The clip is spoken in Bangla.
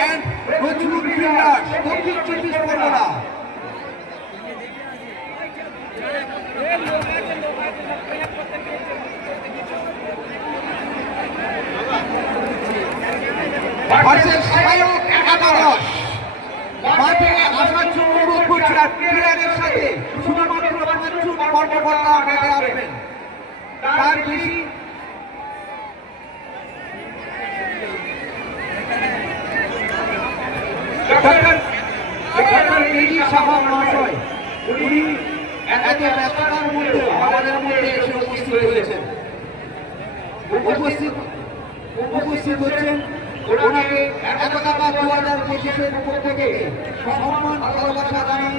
and নজরুল বিল্ডার্স, দক্ষিণ 24 পরগনা। ভার্সেস সহায়ক একাদশ। মাঠে আসার জন্য অনুরোধ করছি আর প্লেয়ারের সাথে শুধুমাত্র 5 জন কর্মকর্তা মাঠে আসবেন, তার বেশি উনি এত ব্যস্ততার মধ্যে আমাদের মধ্যে এসে উপস্থিত হয়েছেন, উপস্থিত হচ্ছেন। ওনাকে একতা বা 2025-এর পক্ষ থেকে সম্মান ভালোবাসা জানাই।